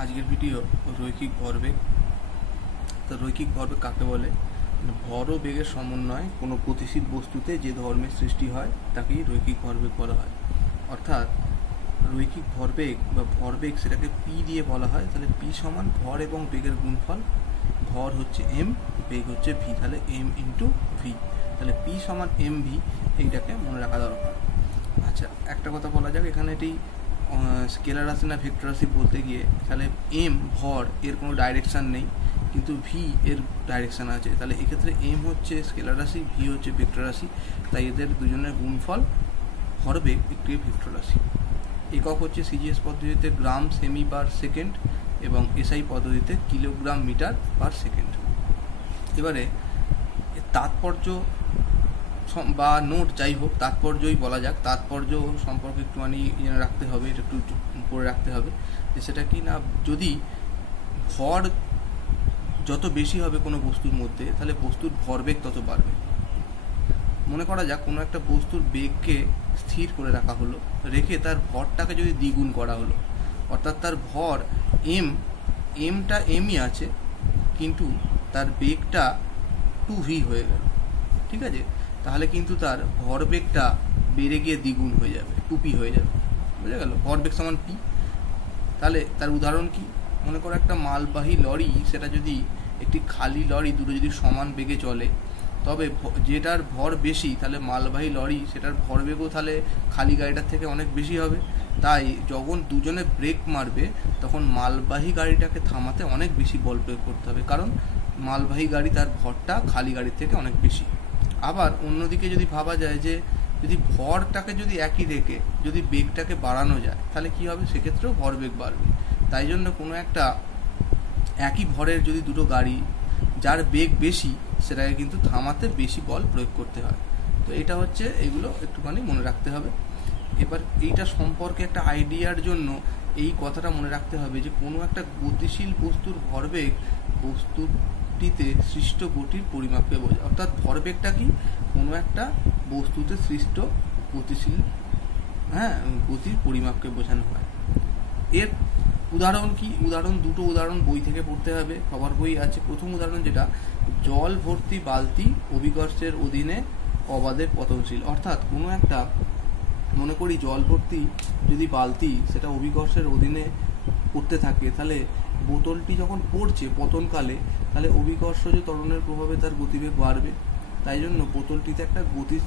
আজকের ভিডিও রৈখিক ভরবেগ। তো রৈখিক ভরবেগ কাকে বলে? ভর ও বেগের সমন্বয় কোনো গতিশীল বস্তুতে যে ধর্মের সৃষ্টি হয় তাকেই রৈখিক ভরবেগ বলা হয়। অর্থাৎ রৈখিক ভরবেগ বা ভরবেগ সেটাকে পি দিয়ে বলা হয়। তাহলে পি সমান ভর এবং বেগের গুণফল। ভর হচ্ছে এম, বেগ হচ্ছে ভি, তাহলে এম ইন্টু ভি। তাহলে পি সমান এম ভি, এইটাকে মনে রাখা দরকার। আচ্ছা, একটা কথা বলা যাক, এখানে এটি স্কেলার রাশি না ভেক্টর রাশি বলতে গিয়ে তাহলে এম ভর এর কোনো ডাইরেকশান নেই, কিন্তু ভি এর ডাইরেকশান আছে। তাহলে এক্ষেত্রে এম হচ্ছে স্কেলার রাশি, ভি হচ্ছে ভেক্টর রাশি, তাই এদের দুজনের গুণফল ভরবেগ একটি ভেক্টর রাশি। একক হচ্ছে সিজিএস পদ্ধতিতে গ্রাম সেমি পার সেকেন্ড এবং এসআই পদ্ধতিতে কিলোগ্রাম মিটার পার সেকেন্ড। এবারে তাৎপর্য বা নোট, যাই হোক তাৎপর্যই বলা যাক, তাৎপর্য সম্পর্কে একটুখানি রাখতে হবে, এটা একটু করে রাখতে হবে যে সেটা কি না, যদি ভর যত বেশি হবে কোনো বস্তুর মধ্যে তাহলে বস্তুর ভরবেগ তত বাড়বে। মনে করা যাক কোনো একটা বস্তুর বেগকে স্থির করে রাখা হলো, রেখে তার ভরটাকে যদি দ্বিগুণ করা হলো, অর্থাৎ তার ভর এমটা এমই আছে কিন্তু তার বেগটা 2v হয়ে গেল, ঠিক আছে? তাহলে কিন্তু তার ভরবেগটা বেড়ে গিয়ে দ্বিগুণ হয়ে যাবে, 2p হয়ে যাবে, বুঝা গেল? ভরবেগ সমান p। তাহলে তার উদাহরণ কি? মনে করো একটা মালবাহী লরি, সেটা যদি একটি খালি লরি, দুটো যদি সমান বেগে চলে, তবে যেটার ভর বেশি তাহলে মালবাহী লরি সেটার ভরবেগও তাহলে খালি গাড়িটার থেকে অনেক বেশি হবে। তাই যখন দুজনে ব্রেক মারবে তখন মালবাহী গাড়িটাকে থামাতে অনেক বেশি বল প্রয়োগ করতে হবে, কারণ মালবাহী গাড়ি তার ভরটা খালি গাড়ির থেকে অনেক বেশি। আবার অন্যদিকে যদি ভাবা যায় যে যদি ভরটাকে যদি একই রেখে যদি বেগটাকে বাড়ানো যায় তাহলে কি হবে? সেক্ষেত্রেও ভরবেগ বাড়বে। তাই জন্য কোনো একটা একই ভরের যদি দুটো গাড়ি, যার বেগ বেশি সেটাকে কিন্তু থামাতে বেশি বল প্রয়োগ করতে হয়। তো এটা হচ্ছে, এগুলো একটুখানি মনে রাখতে হবে। এবার এইটা সম্পর্কে একটা আইডিয়ার জন্য এই কথাটা মনে রাখতে হবে যে কোনো একটা গতিশীল বস্তুর ভরবেগ বস্তুটিতে সৃষ্ট গতির পরিমাপকে বোঝায়। অর্থাৎ ভরবেগটা কি? কোনো একটা বস্তুতে সৃষ্ট গতিশীল গতির পরিমাপকে বোঝানো হয়। এর উদাহরণ কি? দুটো উদাহরণ বই থেকে পড়তে হবে, সবার বই আছে। প্রথম উদাহরণ যেটা, জল ভর্তি বালতি অভিকর্ষের অধীনে অবাধে পতনশীল। অর্থাৎ কোনো একটা, মনে করি জল ভর্তি যদি বালতি সেটা অভিকর্ষের অধীনে পড়তে থাকে, তাহলে বোতলটি যখন পড়ছে পতনকালে তাহলে অভিকর্ষজ ত্বরণের প্রভাবে তার গতিবেগ বাড়বে, তাই জন্য বোতলটিতে একটা গতির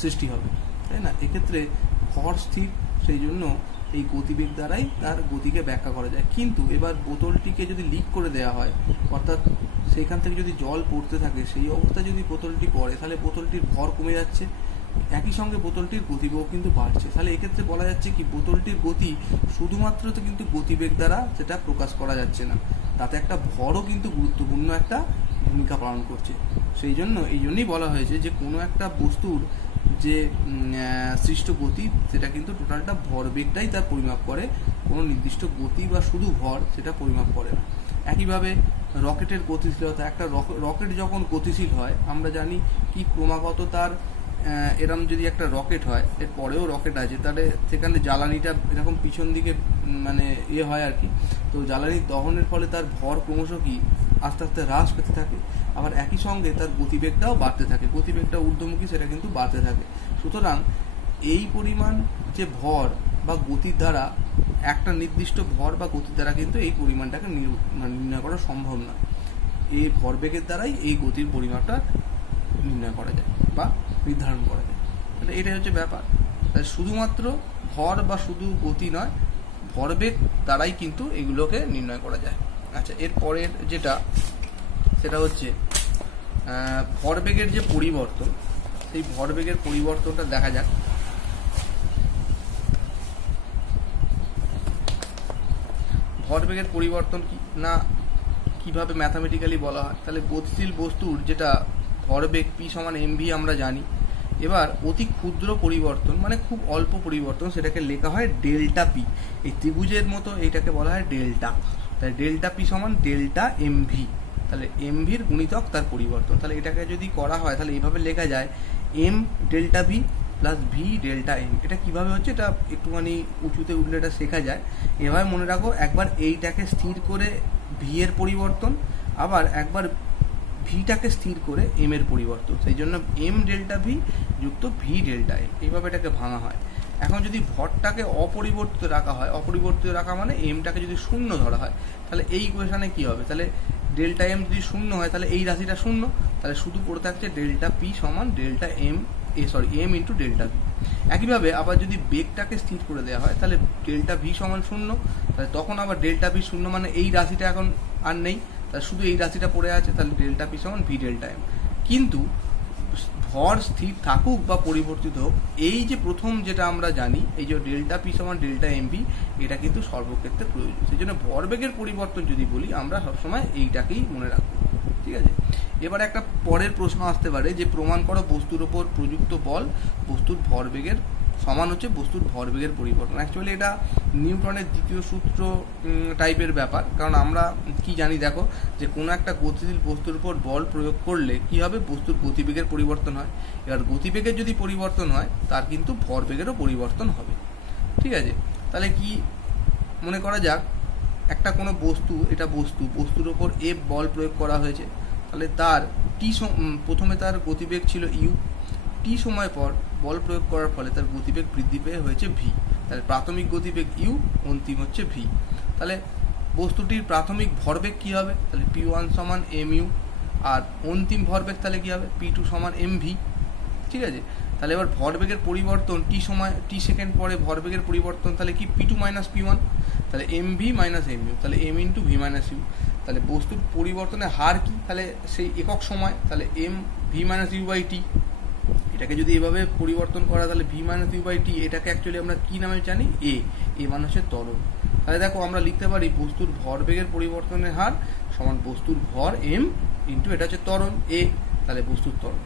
সৃষ্টি হবে, তাই না? এক্ষেত্রে ভর স্থির, সেই জন্য এই গতিবেগ দ্বারাই তার গতিকে ব্যাখ্যা করা যায়। কিন্তু এবার বোতলটিকে যদি লিক করে দেওয়া হয়, অর্থাৎ সেইখান থেকে যদি জল পড়তে থাকে, সেই অবস্থায় যদি বোতলটি পড়ে তাহলে বোতলটির ভর কমে যাচ্ছে, একই সঙ্গে বোতলটির গতিবেগ কিন্তু বাড়ছে। তাহলে এক্ষেত্রে বলা যাচ্ছে কি, বোতলটির গতি শুধুমাত্র তো কিন্তু গতিবেগ দ্বারা সেটা প্রকাশ করা যাচ্ছে না, তাতে একটা ভরও কিন্তু গুরুত্বপূর্ণ একটা ভূমিকা পালন করছে। সেই জন্য এই জন্যই বলা হয়েছে যে কোনো একটা বস্তুর যে সৃষ্ট গতি সেটা কিন্তু টোটালটা ভরবেগটাই তার পরিমাপ করে, কোনো নির্দিষ্ট গতি বা শুধু ভর সেটা পরিমাপ করে না। একইভাবে রকেটের গতিশীলতা, একটা রকেট যখন গতিশীল হয় আমরা জানি কি, ক্রমাগত তার এরম যদি একটা রকেট হয়, এর পরেও রকেট আছে, তাহলে সেখানে জ্বালানিটা এরকম পিছন দিকে মানে হয় আর কি। তো জ্বালানির দহনের ফলে তার ভর ক্রমশ কি আস্তে আস্তে হ্রাস পেতে থাকে, আবার একই সঙ্গে তার গতিবেগটাও বাড়তে থাকে, গতিবেগটা ঊর্ধ্বমুখী সেটা কিন্তু বাড়তে থাকে। সুতরাং এই পরিমাণ যে ভর বা গতির দ্বারা, একটা নির্দিষ্ট ভর বা গতির দ্বারা কিন্তু এই পরিমাণটাকে নির্ণয় করা সম্ভব না। এই ভরবেগের দ্বারাই এই গতির পরিমাণটা নির্ণয় করা যায় বা নির্ধারণ করা যায়। তাহলে এটাই হচ্ছে ব্যাপার। তাই শুধুমাত্র ভর বা শুধু গতি নয়, ভরবেগ দ্বারাই কিন্তু এগুলোকে নির্ণয় করা যায়। আচ্ছা, এর পরের যেটা সেটা হচ্ছে ভরবেগের যে পরিবর্তন, সেই ভরবেগের পরিবর্তনটা দেখা যাক। ভরবেগের পরিবর্তন কি না কিভাবে ম্যাথামেটিক্যালি বলা হয়? তাহলে গতিশীল বস্তুর যেটা ভরবেগ পি সমান এমভি আমরা জানি। এবার অতি ক্ষুদ্র পরিবর্তন মানে খুব অল্প পরিবর্তন, সেটাকে লেখা হয় ডেল্টা পি। এই ত্রিভুজের মতো এইটাকে বলা হয় ডেল্টা। তাই ডেল্টা পি সমান ডেল্টা এমভি। তাহলে এমভির গুণিতক তার পরিবর্তন। তাহলে এটাকে যদি করা হয় তাহলে এইভাবে লেখা যায় M delta V plus V delta M. এটা কিভাবে হচ্ছে, এটা একটুখানি উঁচুতে উঠলে এটা শেখা যায়। এভাবে মনে রাখো, একবার এইটাকে স্থির করে ভি এর পরিবর্তন, আবার একবার ভিটাকে স্থির করে এম এর পরিবর্তন, সেই জন্য এম ডেল্টা ভি যুক্ত ভি ডেল্টা এম, এইভাবে এটাকে ভাঙা হয়। এখন যদি ভরটাকে অপরিবর্তিত রাখা হয়, অপরিবর্তিত রাখা মানে এমটাকে যদি শূন্য ধরা হয়, তাহলে এই ইকুয়েশনে কি হবে, তাহলে ডেল্টা এম যদি শূন্য হয় তাহলে এই রাশিটা শূন্য, তাহলে শুধু পড়ে থাকছে ডেল্টা পি সমান delta M M into delta V. একইভাবে আবার যদি বেগটাকে স্থির করে দেওয়া হয় তাহলে ডেল্টা ভি সমান শূন্য, তাহলে তখন আবার ডেল্টা ভি শূন্য মানে এই রাশিটা এখন আর নেই, তাহলে শুধু এই রাশিটা পড়ে আছে, তাহলে ডেল্টা পি সমান ভি ডেল্টা এম। কিন্তু ভর স্থির থাকুক বা পরিবর্তিত হোক, এই যে প্রথম যেটা আমরা জানি, এই যে ডেল্টা পি সমান ডেল্টা এম ভি, এটা কিন্তু সর্বক্ষেত্রে প্রয়োজন। সেই জন্য ভরবেগের পরিবর্তন যদি বলি, আমরা সবসময় এইটাকেই মনে রাখবো, ঠিক আছে। এবার একটা পরের প্রশ্ন আসতে পারে যে প্রমাণ করো বস্তুর ওপর প্রযুক্ত বল বস্তুর ভরবেগের সমান হচ্ছে বস্তুর ভরবেগের পরিবর্তন। অ্যাকচুয়ালি এটা নিউটনের দ্বিতীয় সূত্র টাইপের ব্যাপার, কারণ আমরা কি জানি দেখো, যে কোনো একটা গতিশীল বস্তুর উপর বল প্রয়োগ করলে কি হবে, বস্তুর গতিবেগের পরিবর্তন হয়। এবার গতিবেগের যদি পরিবর্তন হয়, তার কিন্তু ভরবেগেরও পরিবর্তন হবে, ঠিক আছে। তাহলে কি মনে করা যাক, একটা কোনো বস্তু, এটা বস্তুর ওপর এফ বল প্রয়োগ করা হয়েছে, তাহলে তার প্রথমে তার গতিবেগ ছিল ইউ, টি সময় পর বল প্রয়োগ করার ফলে তার গতিবেগ বৃদ্ধি পেয়ে হয়েছে ভি। তাহলে প্রাথমিক গতিবেগ ইউ, অন্তিম হচ্ছে ভি। তাহলে বস্তুটির প্রাথমিক ভরবেগ কি হবে, তাহলে পি ওয়ান সমান এম ইউ, আর অন্তিম ভরবেগ তাহলে কি হবে, পি টু সমান এম ভি, ঠিক আছে। তাহলে এবার ভরবেগের পরিবর্তন টি সেকেন্ড পরে ভরবেগের পরিবর্তন, তাহলে কি P two minus P one, তাহলে M V minus M U, তাহলে M into V minus U. তাহলে বস্তুর পরিবর্তনের হার কি, তাহলে সেই একক সময়, তাহলে M V minus U by T. এটাকে যদি এভাবে পরিবর্তন করা, তাহলে V minus U by T, এটাকে অ্যাকচুয়ালি আমরা কি নামে জানি, এ মানে হচ্ছে ত্বরণ। তাহলে দেখো আমরা লিখতে পারি বস্তুর ভরবেগের পরিবর্তনের হার সমান বস্তুর ভর এম ইন্টু এটা হচ্ছে ত্বরণ এ, তাহলে বস্তুর ত্বরণ।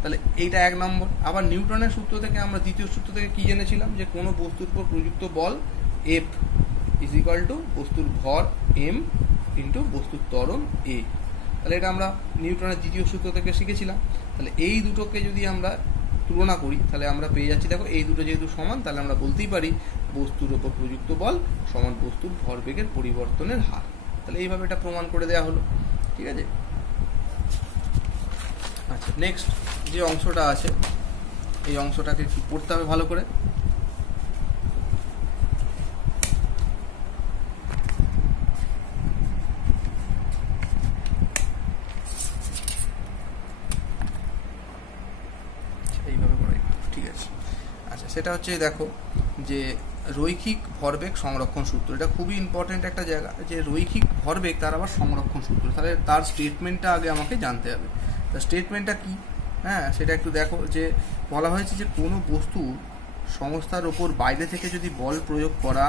তাহলে এইটা এক নম্বর। আবার নিউটনের সূত্র থেকে আমরা দ্বিতীয় সূত্র থেকে কি জেনেছিলাম, যে কোনো বস্তুর উপর প্রযুক্ত বল এফ ইজ ইকুয়াল টু বস্তুর ভর এম ইন্টু বস্তুর ত্বরণ এ। তাহলে এটা আমরা নিউটনের দ্বিতীয় সূত্র থেকে শিখেছিলাম। তাহলে এই দুটোকে যদি আমরা তুলনা করি, তাহলে আমরা পেয়ে যাচ্ছি, দেখো এই দুটো যেহেতু সমান, তাহলে আমরা বলতেই পারি বস্তুর ওপর প্রযুক্ত বল সমান বস্তুর ভরবেগের পরিবর্তনের হার। তাহলে এইভাবে এটা প্রমাণ করে দেওয়া হলো, ঠিক আছে। আচ্ছা, নেক্সট যে অংশটা আছে, এই অংশটাকে কি পড়তে হবে ভালো করে। এইভাবে করে, ঠিক আছে। আচ্ছা, সেটা হচ্ছে দেখো যে রৈখিক ভরবেগ সংরক্ষণ সূত্র, এটা খুবই ইম্পর্টেন্ট একটা জায়গা, যে রৈখিক ভরবেগ তার আবার সংরক্ষণ সূত্র। তাহলে তার স্টেটমেন্টটা আগে আমাকে জানতে হবে। তার স্টেটমেন্টটা কি, হ্যাঁ সেটা একটু দেখো। যে বলা হয়েছে যে কোনো বস্তু সংস্থার ওপর বাইরে থেকে যদি বল প্রয়োগ করা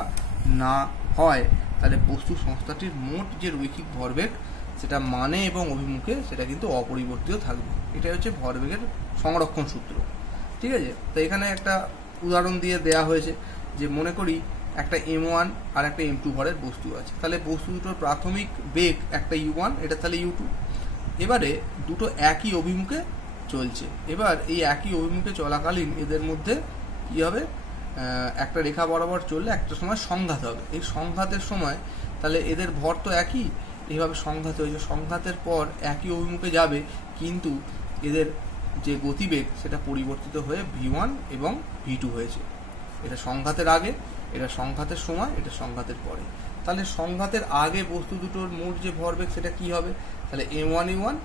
না হয়, তাহলে বস্তু সংস্থাটির মোট যে রৈখিক ভরবেগ সেটা মানে এবং অভিমুখে সেটা কিন্তু অপরিবর্তিত থাকবে। এটা হচ্ছে ভরবেগের সংরক্ষণ সূত্র, ঠিক আছে। তো এখানে একটা উদাহরণ দিয়ে দেয়া হয়েছে, যে মনে করি একটা M1 আর একটা M2 ভরের বস্তু আছে। তাহলে বস্তু দুটোর প্রাথমিক বেগ একটা U1, এটা তাহলে U2। এবারে দুটো একই অভিমুখে চলছে। এবার এই একই অভিমুখে চলাকালীন এদের মধ্যে কি হবে, একটা রেখা বরাবর চললে একটা সময় সংঘাত হবে। এই সংঘাতের সময় তাহলে এদের ভর তো একই, এইভাবে সংঘাত হয়েছে, সংঘাতের পর একই অভিমুখে যাবে, কিন্তু এদের যে গতিবেগ সেটা পরিবর্তিত হয়ে V1 এবং V2 হয়েছে। এটা সংঘাতের আগে, এটা সংঘাতের সময়, এটা সংঘাতের পরে। তাহলে সংঘাতের আগে বস্তু দুটোর মোট যে ভরবেগ সেটা কি হবে, তাহলে M1U1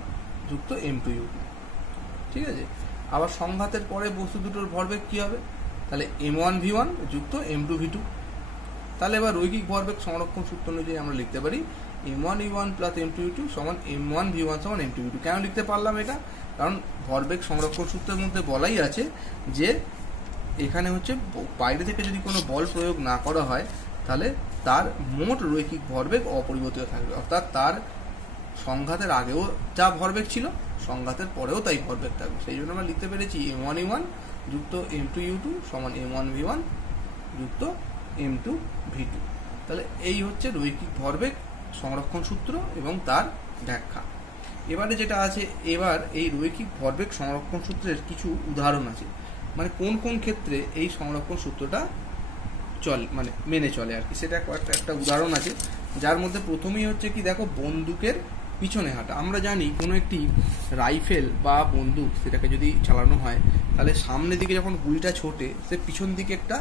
যুক্ত M2U2, ঠিক আছে। আবার সংঘাতের পরে বস্তু দুটোর ভরবেগ কি হবে, তাহলে M1V1 যুক্ত M2V2। তাহলে এবার রৈখিক ভরবেগ সংরক্ষণ সূত্র অনুযায়ী আমরা লিখতে পারি M1U1 প্লাস M2U2 সমান M1V1 সমান M2V2। কেন লিখতে পারলাম এটা, কারণ ভরবেগ সংরক্ষণ সূত্রের মধ্যে বলাই আছে যে এখানে হচ্ছে বাইরে থেকে যদি কোনো বল প্রয়োগ না করা হয়, তাহলে তার মোট রৈখিক ভরবেগ অপরিবর্তিত থাকবে, অর্থাৎ তার সংঘাতের আগেও যা ভরবেগ ছিল সংঘাতের পরেও তাই ভরবেগ থাকবে। সেই জন্য আমরা লিখতে পেরেছি M1U1 যুক্ত M2U2 সমান M1V1 যুক্ত M2V2। তাহলে এই হচ্ছে রৈখিক ভরবেগ সংরক্ষণ সূত্র এবং তার ব্যাখ্যা। এবারে যেটা আছে, এবার এই রৈখিক ভরবেগ সংরক্ষণ সূত্রের কিছু উদাহরণ আছে। মানে কোন কোন ক্ষেত্রে এই সংরক্ষণ সূত্রটা মানে মেনে চলে আর কি, সেটা একটা উদাহরণ আছে, যার মধ্যে প্রথমেই হচ্ছে কি দেখো, বন্দুকের পিছনে হাঁটা। আমরা জানি কোনো একটি রাইফেল বা বন্দুক সেটাকে যদি চালানো হয়, তাহলে সামনের দিকে যখন গুলিটা ছোটে সে পিছন দিকে একটা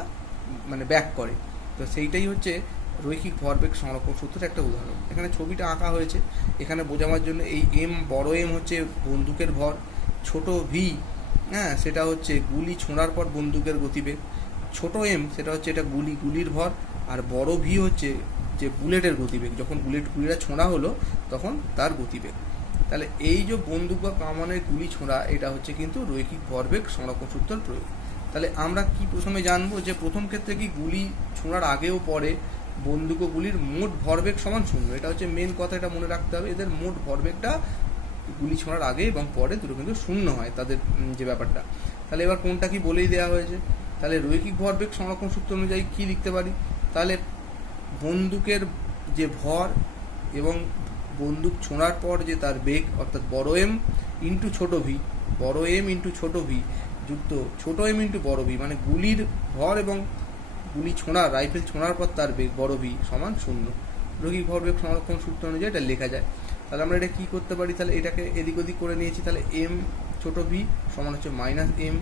মানে ব্যাক করে। তো সেইটাই হচ্ছে রৈখিক ভরবেগ সংরক্ষণ সূত্রের একটা উদাহরণ। এখানে ছবিটা আঁকা হয়েছে এখানে বোঝাবার জন্য। এই এম, বড় এম হচ্ছে বন্দুকের ভর, ছোট ভি সেটা হচ্ছে গুলি ছোঁড়ার পর বন্দুকের গতিবেগ, ছোট এম সেটা হচ্ছে এটা গুলির ভর, আর বড় ভি হচ্ছে যে বুলেটের গতিবেগ, যখন গুলিটা ছোঁড়া হলো তখন তার গতিবেগ। তাহলে এই যে বন্দুক বা কামানের গুলি ছোঁড়া, এটা হচ্ছে কিন্তু রৈখিক ভরবেগ সংরক্ষণ সূত্রের প্রয়োগ। তাহলে আমরা কি প্রথমে জানবো যে প্রথম ক্ষেত্রে কি গুলি ছোঁড়ার আগেও পরে বন্দুক ও গুলির মোট ভরবেগ সমান 0, এটা হচ্ছে মেন কথা, এটা মনে রাখতে হবে। এদের মোট ভরবেগটা গুলি ছোঁড়ার আগে এবং পরে দুটো কিন্তু 0 হয় তাদের যে ব্যাপারটা। তাহলে এবার কোনটা কি বলেই দেওয়া হয়েছে। তাহলে রৈখিক ভরবেগ সংরক্ষণ সূত্র অনুযায়ী কি লিখতে পারি, তাহলে বন্দুকের যে ভর এবং বন্দুক ছোঁড়ার পর যে তার বেগ, অর্থাৎ বড় এম ইন্টু ছোট ভি, বড় এম ইন্টু ছোট ভি যুক্ত ছোট এম ইন্টু বড় ভি, মানে গুলির ভর এবং গুলি ছোঁড়ার, রাইফেল ছোঁড়ার পর তার বেগ বড় ভি সমান 0। রৈখিক ভরবেগ সংরক্ষণ সূত্র অনুযায়ী এটা লেখা যায়। তাহলে আমরা এটা কি করতে পারি, তাহলে এটাকে এদিক ওদিক করে নিয়েছি। তাহলে এম ছোট ভি সমান হচ্ছে মাইনাস এম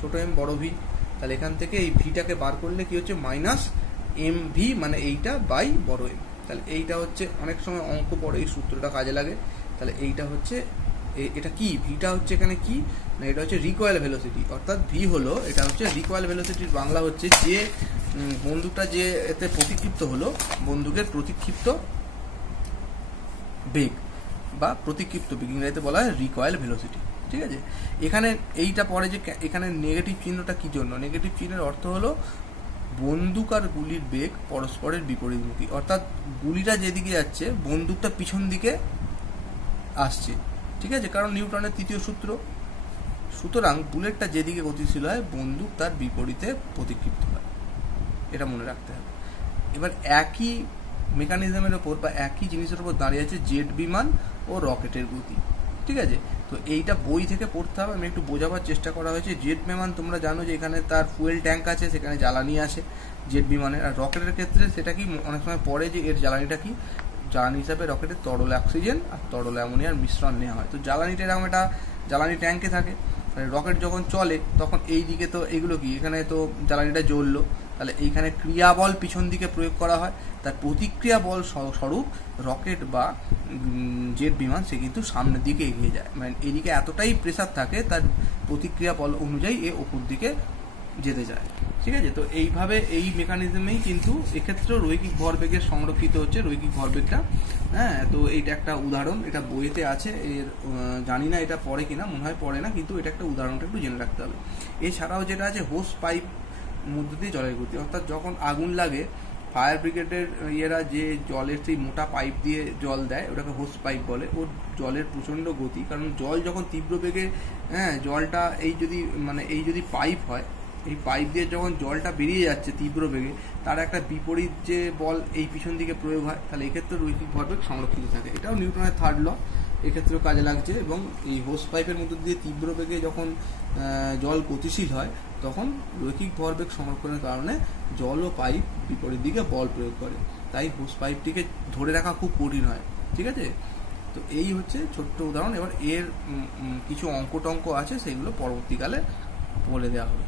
ছোট এম বড় ভি। তাহলে এখান থেকে এই ভিটাকে বার করলে কি হচ্ছে মাইনাস এম ভি, মানে এইটা বাই বড় এম। তাহলে এইটা হচ্ছে অনেক সময় অঙ্ক পড়ে এই সূত্রটা কাজে লাগে। তাহলে এইটা হচ্ছে এটা কি, ভিটা হচ্ছে এখানে কি না, এটা হচ্ছে রিকয়েল ভেলোসিটি, অর্থাৎ ভি হলো এটা হচ্ছে রিকয়েল ভেলোসিটির বাংলা হচ্ছে যে বন্দুকটা যে এতে প্রতিক্ষিপ্ত হলো, বন্দুকের প্রতিক্ষিপ্ত বেগ বা প্রতিক্ষিপ্ত বেগ, ইংরেজিতে বলা হয় রিকয়েল ভেলোসিটি। ঠিক আছে, এখানে এইটা পরে যে এখানে নেগেটিভ চিহ্নটা কি জন্য, নেগেটিভ চিহ্নের অর্থ হলো বন্দুক আর গুলির বেগ পরস্পরের বিপরীতমুখী, অর্থাৎ গুলিটা যেদিকে যাচ্ছে বন্দুকটা পিছন দিকে আসছে। ঠিক আছে, কারণ নিউটনের তৃতীয় সূত্র। সুতরাং বুলেটটা যেদিকে গতিশীল হয় বন্দুক তার বিপরীতে প্রতিক্ষিপ্ত হয়, এটা মনে রাখতে হবে। এবার একই মেকানিজমের ওপর বা একই জিনিসের উপর দাঁড়িয়ে আছে জেট বিমান ও রকেটের গতি। ঠিক আছে, তো এইটা বই থেকে পড়তে হবে, আমি একটু বোঝাবার চেষ্টা করা হয়েছে। জেট বিমান তোমরা জানো যে এখানে তার ফুয়েল ট্যাঙ্ক আছে, সেখানে জ্বালানি আসে জেট বিমানের। আর রকেটের ক্ষেত্রে সেটা কি অনেক সময় পড়ে যে এর জ্বালানিটা কি, জ্বালানি হিসাবে রকেটের তরল অক্সিজেন আর তরল অ্যামোনিয়ার মিশ্রণ নেওয়া হয়। তো জ্বালানিটা এরকম একটা জ্বালানি ট্যাঙ্কে থাকে। রকেট যখন চলে তখন এই দিকে তো এইগুলো কি, এখানে তো জ্বালানিটা জ্বললো, তাহলে এইখানে ক্রিয়া বল পিছন দিকে প্রয়োগ করা হয়, তার প্রতিক্রিয়া বল স্বরূপ রকেট বা জেট বিমান সে কিন্তু সামনের দিকে এগিয়ে যায়, মানে এদিকে এতটাই প্রেসার থাকে তার প্রতিক্রিয়া বল অনুযায়ী এ ওপর দিকে যেতে যায়। ঠিক আছে, তো এইভাবে এই মেকানিজমেই কিন্তু এক্ষেত্রেও রৈখিক ভরবেগের সংরক্ষিত হচ্ছে রৈখিক ভরবেগটা। তো এইটা একটা উদাহরণ, এটা বইয়েতে আছে, এর জানি না এটা পড়ে কিনা, মনে হয় পড়ে না, কিন্তু এটা একটা উদাহরণটা একটু জেনে রাখতে হবে। এছাড়াও যেটা আছে হোস পাইপ মধ্য দিয়ে জলের গতি, অর্থাৎ যখন আগুন লাগে ফায়ার ব্রিগেডের ইয়েরা যে জলের সেই মোটা পাইপ দিয়ে জল দেয় ওটাকে হোস পাইপ বলে। ওর জলের প্রচণ্ড গতি, কারণ জল যখন তীব্র বেগে জলটা এই যদি পাইপ হয়, এই পাইপ দিয়ে যখন জলটা বেরিয়ে যাচ্ছে তীব্র বেগে, তার একটা বিপরীত যে বল এই পিছন দিকে প্রয়োগ হয়, তাহলে এক্ষেত্রে রৈখিক ভরবেগ সংরক্ষিত থাকে। এটাও নিউটনের থার্ড ল, এক্ষেত্রেও কাজে লাগছে। এবং এই হোস পাইপের মধ্যে দিয়ে তীব্র বেগে যখন জল গতিশীল হয় তখন রৈখিক ভরবেগ সংরক্ষণের কারণে জল ও পাইপ বিপরীত দিকে বল প্রয়োগ করে, তাই হোস পাইপটিকে ধরে রাখা খুব কঠিন হয়। ঠিক আছে, তো এই হচ্ছে ছোট্ট উদাহরণ। এবার এর কিছু অঙ্ক টঙ্ক আছে, সেগুলো পরবর্তীকালে বলে দেওয়া হবে।